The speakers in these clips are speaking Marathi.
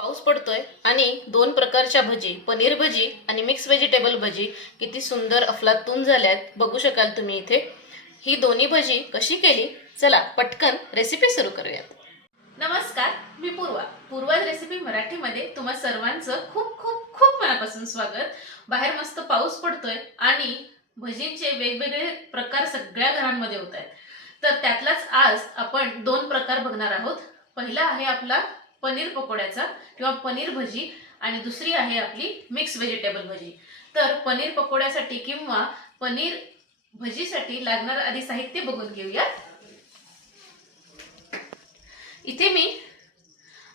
पाऊस पडतोय आणि दोन प्रकारच्या भजी पनीर भजी आणि मिक्स व्हेजिटेबल भजी. किती सुंदर अफलातून झाल्यात. बघू शकाल तुम्ही इथे. ही दोन्ही भजी कशी केली? चला पटकन रेसिपी सुरू करूयात. नमस्कार मी पूर्वा. पूर्वाज रेसिपी मराठीमध्ये तुम्हा सर्वांचं खूप खूप खूप मनापासून स्वागत. बाहेर मस्त पाऊस पडतोय आणि भजींचे वेगवेगळे प्रकार सगळ्या घरांमध्ये होत आहेत. तर त्यातलाच आज आपण दोन प्रकार बघणार आहोत. पहिला आहे आपला पनीर पकोड्याचा किंवा पनीर भजी आणि दुसरी आहे आपली मिक्स व्हेजिटेबल भजी. तर पनीर पकोड्यासाठी किंवा पनीर भजीसाठी लागणार आधी साहित्य बघून घेऊया. इथे मी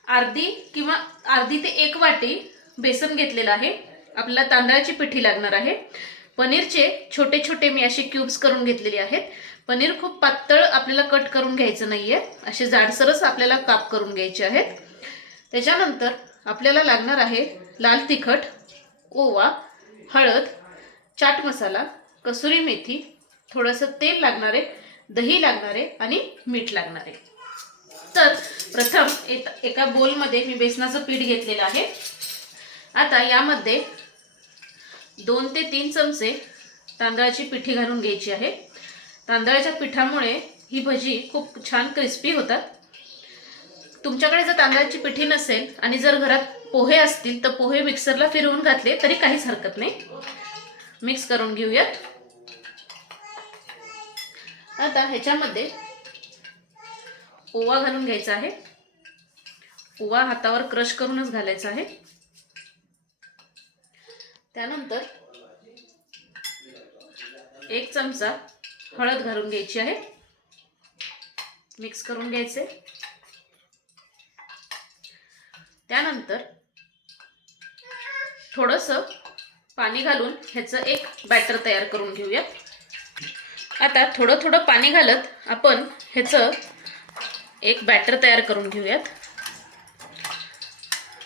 अर्धी किंवा अर्धी ते एक वाटी बेसन घेतलेलं आहे. आपल्याला तांदळाची पिठी लागणार आहे. पनीरचे छोटे छोटे मी असे क्यूब्स करून घेतलेले आहेत. पनीर खूप पातळ आपल्याला कट करून घ्यायचं नाहीये. असे जाडसरच आपल्याला काप करून घ्यायचे आहेत. त्याच्यानंतर आपल्याला लागणार आहे लाल तिखट ओवा हळद चाट मसाला कसुरी मेथी थोडंसं तेल लागणार आहे दही लागणार आहे आणि मीठ लागणार आहे. तर प्रथम एक एका बोलमध्ये मी बेसनाचं पीठ घेतलेलं आहे. आता यामध्ये दोन ते तीन चमचे तांदळाची पिठी घालून घ्यायची आहे. तांदळाच्या पिठामुळे ही भजी खूप छान क्रिस्पी होतात. तुमच्याकडे जर तांदळाची पिठी नसेल आणि जर घरात पोहे असतील तर पोहे मिक्सरला फिरवून घातले तरी काहीच हरकत नाही. मिक्स करून घेऊयात. आता ह्याच्यामध्ये ओवा घालून घ्यायचा आहे. ओवा हातावर क्रश करूनच घालायचा आहे. त्यानंतर एक चमचा हळद घालून घ्यायची आहे. मिक्स करून घ्यायचे. त्यानंतर थोडंसं पाणी घालून ह्याचं एक बॅटर तयार करून घेऊयात. आता थोडं थोडं पाणी घालत आपण ह्याचं एक बॅटर तयार करून घेऊयात.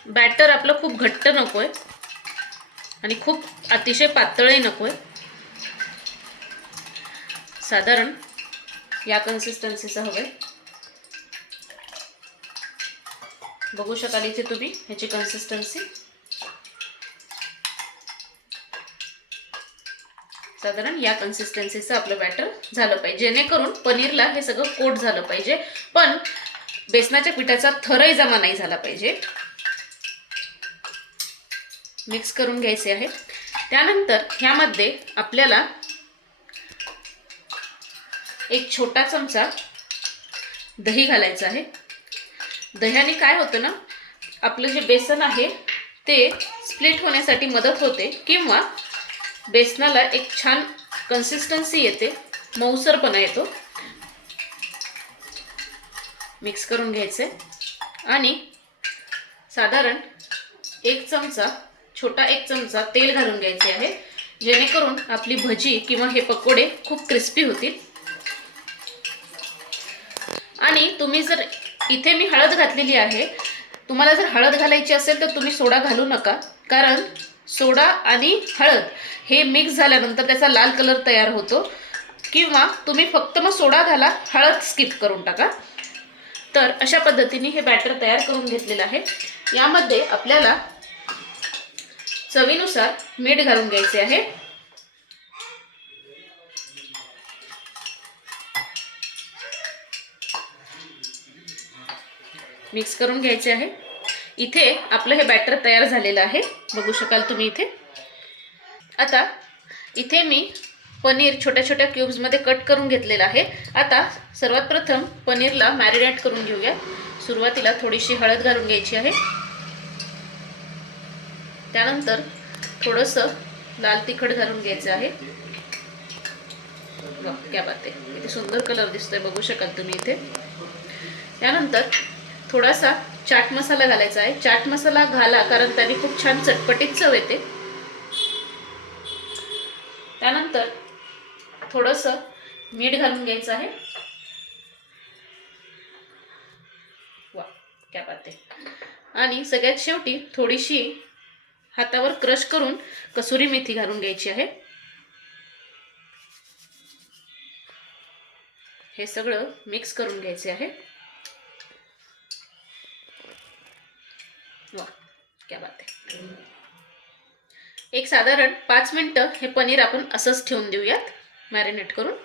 बॅटर आपलं खूप घट्ट नको आहे आणि खूप अतिशय पातळही नको आहे साधारण या कन्सिस्टन्सीचं हवं आहे बघू शकाल इथे तुम्ही ह्याची कन्सिस्टन्सी साधारण या कन्सिस्टन्सीचं आपलं बॅटर झालं पाहिजे. जेणेकरून पनीरला हे सगळं कोट झालं पाहिजे. पण बेसनाच्या पिठाचा थरही जमा नाही झाला पाहिजे. मिक्स करून घ्यायचे आहे. त्यानंतर ह्यामध्ये आपल्याला एक छोटा चमचा दही घालायचं आहे. दह्याने काय होतं ना आपलं जे बेसन आहे ते स्प्लिट होण्यासाठी मदत होते किंवा बेसनाला एक छान कन्सिस्टन्सी येते मऊसरपणा येतो. मिक्स करून घ्यायचे. आणि साधारण एक चमचा छोटा एक चमचा तेल घालून घ्यायचे आहे. जेणेकरून आपली भजी किंवा हे पकोडे खूप क्रिस्पी होतील. आणि तुम्ही जर इथे मी हळद घातलेली आहे. तुम्हाला जर हळद घालायची असेल तर तुम्ही सोडा घालू नका. कारण सोडा आणि हळद हे मिक्स झाल्यानंतर त्याचा लाल कलर तयार होतो. किंवा तुम्ही फक्त मग सोडा घाला हळद स्किप करून टाका. तर अशा पद्धतीने हे बॅटर तयार करून घेतलेलं आहे. यामध्ये आपल्याला चवीनुसार मीठ घालून घ्यायचे आहे. मिक्स करून घ्यायचे आहे. इथे आपलं हे बॅटर तयार झालेलं आहे. बघू शकाल तुम्ही इथे. आता इथे मी पनीर छोट्या छोट्या क्यूब्समध्ये कट करून घेतलेलं आहे. आता सर्वात प्रथम पनीरला मॅरिनेट करून घेऊया. सुरुवातीला थोडीशी हळद घालून घ्यायची आहे. त्यानंतर थोडंसं लाल तिखट घालून घ्यायचं आहे. क्या बात आहे. किती सुंदर कलर दिसतोय. बघू शकाल तुम्ही इथे. त्यानंतर थोडासा चाट मसाला घालायचा आहे. चाट मसाला घाला कारण त्याने खूप छान चटपटीत चव येते. त्यानंतर थोडंसं मीठ घालून घ्यायचं आहे. वा क्या बात आणि सगळ्यात शेवटी थोडीशी हातावर क्रश करून कसुरी मेथी घालून घ्यायची आहे. हे सगळं मिक्स करून घ्यायचे आहे. वा क्या बात आहे. एक साधारण पाच मिनटं हे पनीर आपण असंच ठेवून देऊयात मॅरिनेट करून.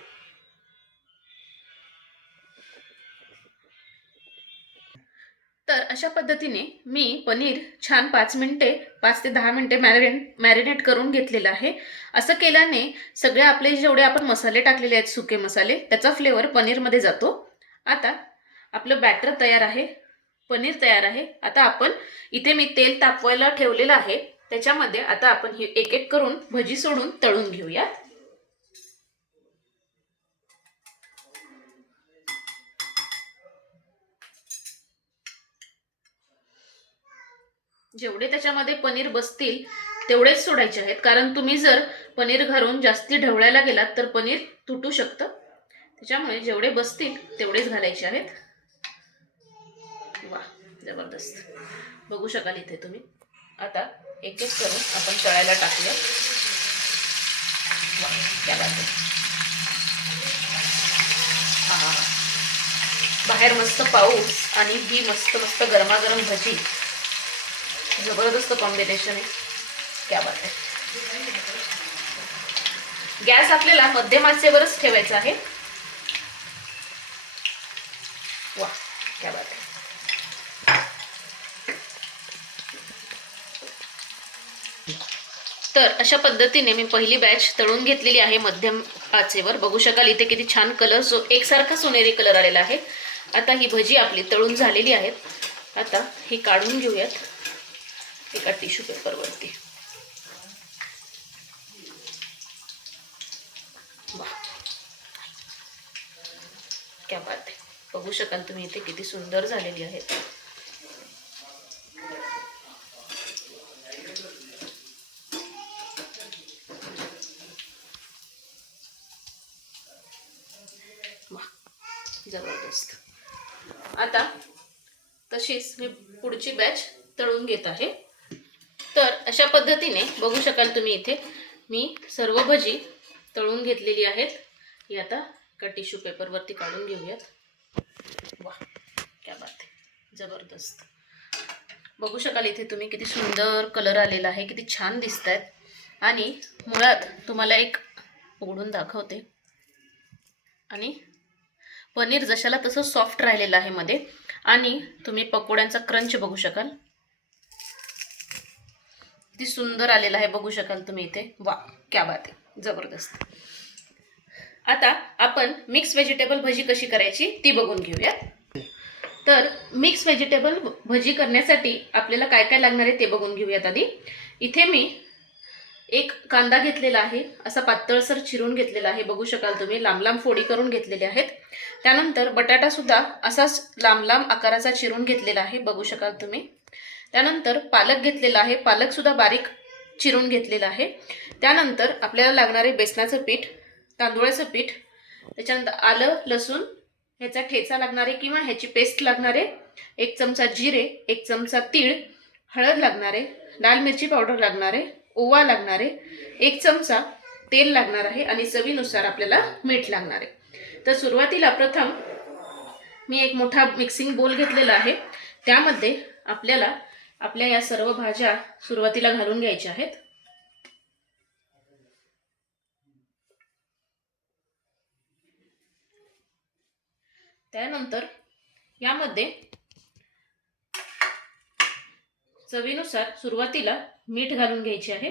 तर अशा पद्धतीने मी पनीर छान पाच मिनटे पाच ते दहा मिनटे मॅरिनेट मॅरिनेट करून घेतलेलं आहे. असं केल्याने सगळे आपले जेवढे आपण मसाले टाकलेले आहेत सुके मसाले त्याचा फ्लेवर पनीरमध्ये जातो. आता आपलं बॅटर तयार आहे. पनीर तयार आहे. आता आपण इथे मी तेल तापवायला ठेवलेलं आहे. त्याच्यामध्ये आता आपण ही एक एक करून भजी सोडून तळून घेऊया जेवढे त्याच्यामध्ये पनीर बसतील तेवढेच सोडायचे आहेत. कारण तुम्ही जर पनीर घालून जास्ती ढवळायला गेलात तर पनीर तुटू शकतं. त्याच्यामुळे जेवढे बसतील तेवढेच घालायचे आहेत. जबरदस्त. बघू शकाल इथे तुम्ही. आता एक एक करून आपण तळायला टाकूया. वा बाहेर मस्त पाऊस आणि ही मस्त मस्त गरमागरम भजी. जबरदस्त कॉम्बिनेशन आहे. क्या बात आहे गॅस आपल्याला मध्यम आचेवरच ठेवायचा आहे वा क्या बात आहे तर अशा पद्धतीने मी पहिली बॅच तळून घेतलेली आहे मध्यम आचेवर. बघू शकाल इथे किती छान कलर सो एकसारखा सोनेरी कलर आलेला आहे. आता ही भजी आपली तळून झालेली आहेत आता ही काढून घेऊयात. एका टिश्यू पेपरवरती क्या बात आहे. बघू शकाल तुम्ही इथे किती सुंदर झालेली आहेत वा जबरदस्त आता चीज मी पुढची बॅच तळून घेत आहे. तर अशा पद्धतीने बघू शकाल तुम्ही इथे मी सर्व भजी तळून घेतलेली आहेत. ही आता एका टिश्यू पेपरवरती काढून घेऊयात. वा क्या बात आहे. जबरदस्त. बघू शकाल इथे तुम्ही किती सुंदर कलर आलेला आहे किती छान दिसत आहेत आणि मुळात तुम्हाला एक उघडून दाखवते. आणि पनीर जशाला तसं सॉफ्ट राहिलेलं आहे मध्ये. आणि तुम्ही पकोड्यांचा क्रंच बघू शकाल. किती सुंदर आलेला आहे बघू शकाल तुम्ही इथे. वा क्या बात आहे. जबरदस्त. आता आपण मिक्स व्हेजिटेबल भजी कशी करायची ती बघून घेऊया. तर मिक्स व्हेजिटेबल भजी करण्यासाठी आपल्याला काय काय लागणार आहे ते बघून घेऊयात आधी. इथे मी एक कांदा घेतलेला आहे असा पातळसर चिरून घेतलेला आहे. बघू शकाल तुम्ही लांब लांब फोडी करून घेतलेले आहेत. त्यानंतर बटाटा सुद्धा असाच लांब लांब आकाराचा चिरून घेतलेला आहे. बघू शकाल तुम्ही. त्यानंतर पालक घेतलेला आहे. पालक सुद्धा बारीक चिरून घेतलेला आहे. त्यानंतर आपल्याला लागणारे बेसनाचं पीठ तांदूळाचं पीठ त्याच्यानंतर आलं लसूण ह्याचा ठेचा लागणारे किंवा ह्याची पेस्ट लागणारे एक चमचा जिरे एक चमचा तीळ हळद लागणारे लाल मिरची पावडर लागणारे ओवा लागणार आहे. एक चमचा तेल लागणार आहे आणि चवीनुसार आपल्याला मीठ लागणार आहे. तर सुरुवातीला प्रथम मी एक मोठा मिक्सिंग बोल घेतलेला आहे. त्यामध्ये आपल्याला आपल्या या सर्व भाज्या सुरुवातीला घालून घ्यायच्या आहेत. त्यानंतर यामध्ये चवीनुसार सुरुवातीला मीठ घालून घ्यायचे आहे.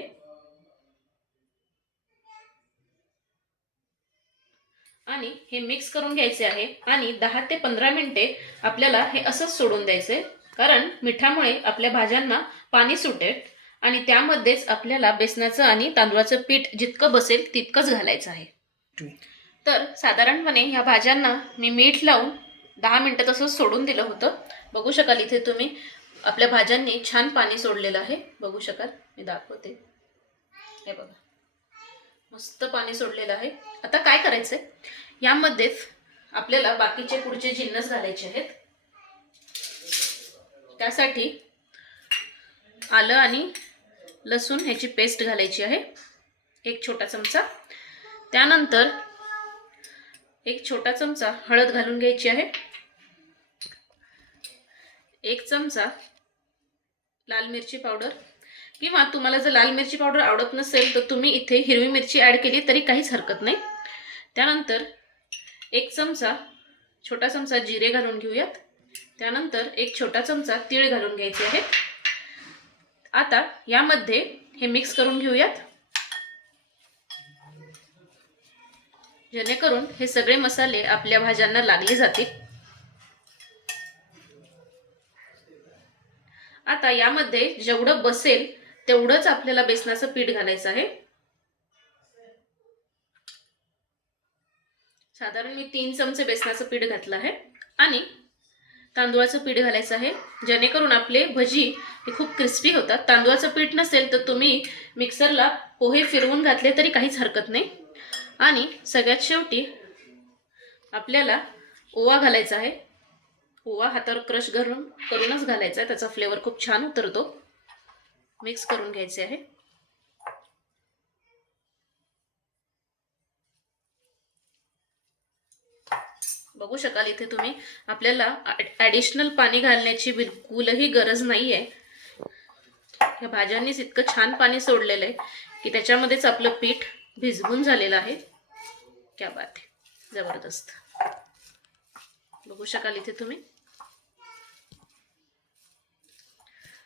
आणि हे मिक्स करून घ्यायचे आहे. आणि दहा ते पंधरा मिनिटे आपल्याला हे असंच सोडून द्यायचे कारण मिठामुळे आपल्या भाज्यांना पाणी सुटेल आणि त्यामध्येच आपल्याला बेसनाचं आणि तांदूळाचं पीठ जितकं बसेल तितकंच घालायचं आहे. तर साधारणपणे ह्या भाज्यांना मी मीठ लावून दहा मिनटं तसंच सोडून दिलं होतं. बघू शकाल इथे तुम्ही. आपल्या भाज्यांनी छान पाणी सोडलेलं आहे. बघू शकाल. मी दाखवते. हे बघा. मस्त पाणी सोडलेलं आहे. आता काय करायचंय? यामध्येच आपल्याला बाकीचे पुढचे जिन्नस घालायचे आहेत. त्यासाठी आलं आणि लसूण ह्याची पेस्ट घालायची आहे. एक छोटा चमचा. त्यानंतर एक छोटा चमचा हळद घालून घ्यायची आहे. एक चमचा लाल मिरची पावडर. किंवा तुम्हाला जर लाल मिरची पावडर आवडत नसेल तर तुम्ही इथे हिरवी मिरची ॲड केली तरी काहीच हरकत नाही. त्यानंतर एक चमचा छोटा चमचा जिरे घालून घेऊयात. त्यानंतर एक छोटा चमचा तीळ घालून घ्यायचे आहेत. आता यामध्ये हे मिक्स करून घेऊयात. जेणेकरून हे सगळे मसाले आपल्या भाज्यांना लागले जातील. आता यामध्ये जेवढं बसेल तेवढंच आपल्याला बेसनाचं पीठ घालायचं आहे. साधारण मी तीन चमचे बेसनाचं पीठ घातलं आहे आणि तांदूळाचं पीठ घालायचं आहे. जेणेकरून आपले भजी हे खूप क्रिस्पी होतात. तांदूळाचं पीठ नसेल तर तुम्ही मिक्सरला पोहे फिरवून घातले तरी काहीच हरकत नाही. आणि सगळ्यात शेवटी आपल्याला ओवा घालायचा आहे. ओवा हातावर क्रश करून करूनच घालायचा आहे त्याचा फ्लेवर खूप छान उतरतो. मिक्स करून घ्यायचे आहे. बघू शकाल इथे तुम्ही. आपल्याला ॲडिशनल पाणी घालण्याची बिलकुलही गरज नाही आहे या भाज्यांनीच इतकं छान पाणी सोडलेलं आहे की त्याच्यामध्येच आपलं पीठ भिजवून झालेलं आहे. क्या बात आहे. जबरदस्त. बघू शकाल इथे तुम्ही.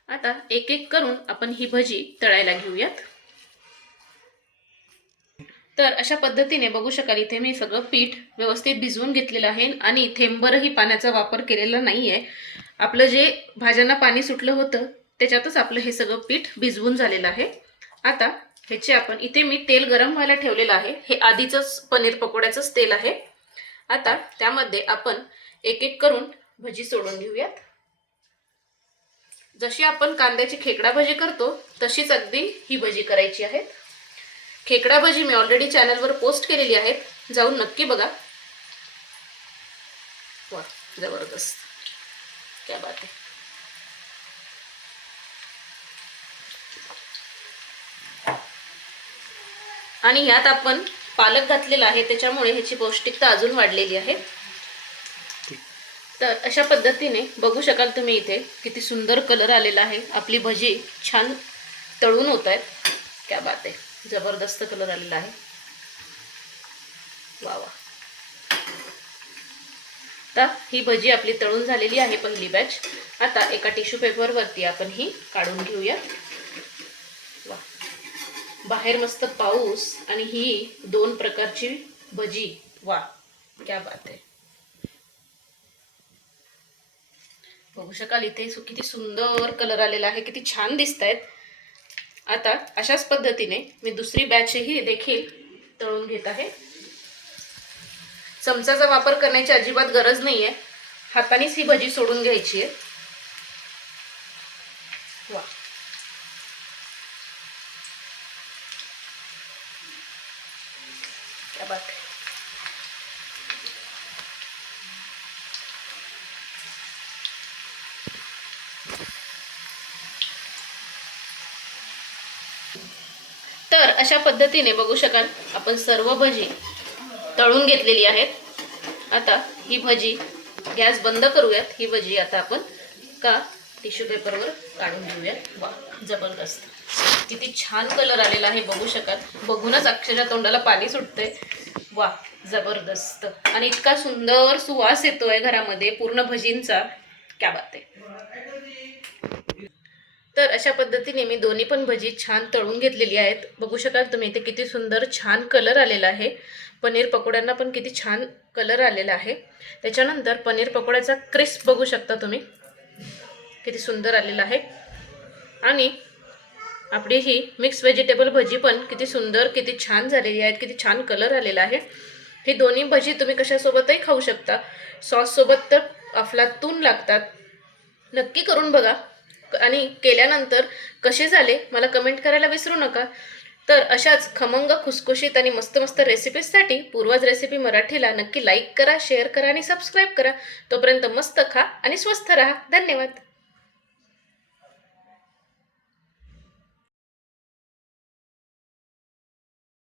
आता एक एक करून आपण ही भजी तळायला घेऊयात. तर अशा पद्धतीने बघू शकाल इथे मी सगळं पीठ व्यवस्थित भिजवून घेतलेलं आहे आणि थेंबरही पाण्याचा वापर केलेला नाही आहे आपलं जे भाज्यांना पाणी सुटलं होतं त्याच्यातच आपलं हे सगळं पीठ भिजवून झालेलं आहे. आता ह्याचे आपण इथे मी तेल गरम व्हायला ठेवलेलं आहे. हे आधीचंच पनीर पकोड्याचंच तेल आहे. आता त्यामध्ये आपण एक एक करून भजी सोडून घेऊयात. जशी आपण कांद्याची खेकडा भजी करतो तशीच अगदी ही भजी करायची आहे. खेकडा भजी मी ऑलरेडी चॅनलवर पोस्ट केलेली आहेत. जाऊन नक्की बघा. वा जबरदस्त. क्या बात आहे. आणि ह्यात आपण पालक घातलेला आहे त्याच्यामुळे ह्याची पौष्टिकता अजून वाढलेली आहे. तर अशा पद्धतीने बघू शकाल तुम्ही इथे किती सुंदर कलर आलेला आहे. आपली भजी छान तळून होत आहेत. क्या बात आहे. जबरदस्त कलर आलेला आहे. वा वा. आता ही भजी आपली तळून झालेली आहे पहिली बॅच आता एका टिश्यू पेपरवरती आपण ही काढून घेऊया. वा. बाहेर मस्त पाऊस आणि ही दोन प्रकारची भजी. वा. क्या बात आहे. बघू शकाल इथे किती सुंदर कलर आलेला आहे किती छान दिसत आहेत आता अशाच पद्धतीने मी दुसरी बॅचही देखील तळून घेत आहे. चमचाचा वापर करण्याची अजिबात गरज नाही आहे हातानेच ही भजी सोडून घ्यायची आहे वा क्या बात है तर अशा पद्धतीने बघू शकाल आपण सर्व भजी तळून घेतलेली आहेत. आता ही भजी गॅस बंद करूयात. ही भजी आता आपण का टिश्यू पेपरवर काढून घेऊयात. वा जबरदस्त. किती छान कलर आलेला आहे बघू शकाल. बघूनच अक्षरशः तोंडाला पाणी सुटतंय. वा जबरदस्त. आणि इतका सुंदर सुवास येतोय घरामध्ये पूर्ण भजींचा. क्या बात आहे. तर अशा पद्धतीने मी दोन्ही पण भजी छान तळून घेतलेली आहेत. बघू शकाल तुम्ही इथे किती सुंदर छान कलर आलेला आहे. पनीर पकोड्यांना पण किती छान कलर आलेला आहे. त्याच्यानंतर पनीर पकोड्याचा क्रिस्प बघू शकता तुम्ही. किती सुंदर आलेला आहे. आणि आपली ही मिक्स व्हेजिटेबल भजी पण किती सुंदर किती छान झालेली आहेत किती छान कलर आलेला आहे. ही दोन्ही भजी तुम्ही कशासोबतही खाऊ शकता. सॉससोबत तर अफलातून लागतात. नक्की करून बघा. आणि केल्यानंतर कसे झाले मला कमेंट करायला विसरू नका. तर अशाच खमंग खुसखुशीत आणि मस्त मस्त रेसिपीजसाठी पूर्वज रेसिपी मराठीला नक्की लाईक करा शेअर करा आणि सबस्क्राईब करा. तोपर्यंत मस्त खा आणि स्वस्थ राहा. धन्यवाद.